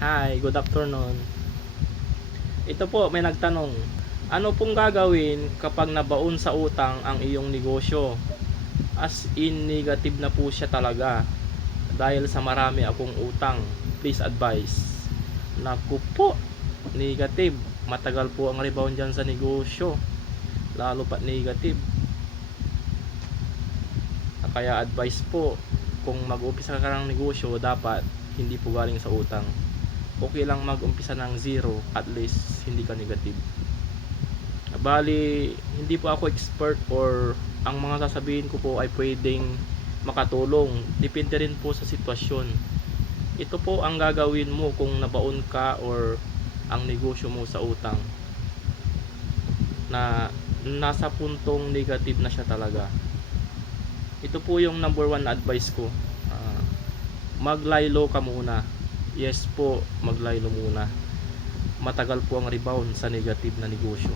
Hi, good afternoon. Ito po, may nagtanong. Ano pong gagawin kapag nabaon sa utang ang iyong negosyo? As in, negative na po siya talaga. Dahil sa marami akong utang. Please advise. Naku po, negative. Matagal po ang rebound dyan sa negosyo. Lalo pa negative. Kaya advice po, kung mag-umpisa ka ng negosyo, dapat hindi po galing sa utang. Okay lang mag-umpisa ng zero, at least hindi ka negative. Bali, hindi po ako expert or ang mga sasabihin ko po ay pwedeng makatulong. Depende rin po sa sitwasyon. Ito po ang gagawin mo kung nabaon ka or ang negosyo mo sa utang na nasa puntong negative na siya talaga. Ito po yung number one na advice ko. Maglaylo ka muna. Yes po, maglaylo muna. Matagal po ang rebound sa negative na negosyo.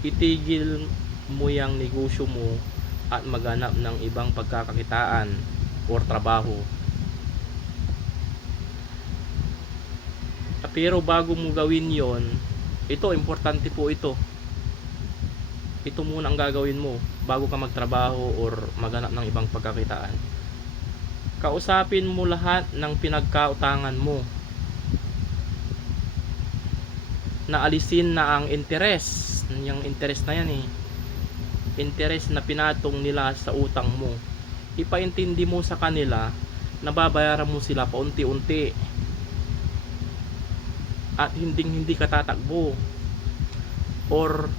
Itigil mo yung negosyo mo at maghanap ng ibang pagkakakitaan or trabaho. Pero bago mo gawin yon, ito, importante po ito. Ito muna ang gagawin mo bago ka magtrabaho or maghanap ng ibang pagkakitaan. Kausapin mo lahat ng pinagkautangan mo. Naalisin na ang interest. Yung interest na yan interest na pinatong nila sa utang mo. Ipaintindi mo sa kanila na babayaran mo sila paunti-unti at hindi ka tatakbo or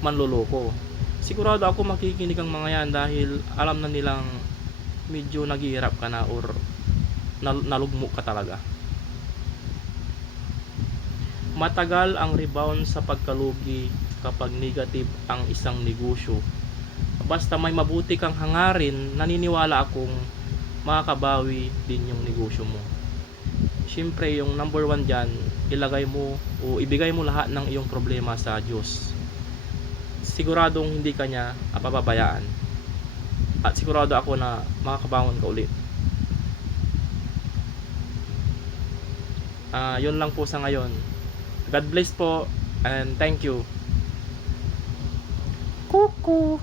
manloloko. Sigurado ako makikinig ang mga yan dahil alam na nilang medyo naghihirap ka na or nalugmok ka talaga. Matagal ang rebound sa pagkalugi kapag negative ang isang negosyo. Basta may mabuti kang hangarin, naniniwala akong makakabawi din yung negosyo mo. Siyempre, yung number one dyan, ilagay mo o ibigay mo lahat ng iyong problema sa Diyos. Siguradong hindi ka niya pababayaan. At sigurado ako na makakabangon ka ulit. Yun lang po sa ngayon. God bless po and thank you. Kuku.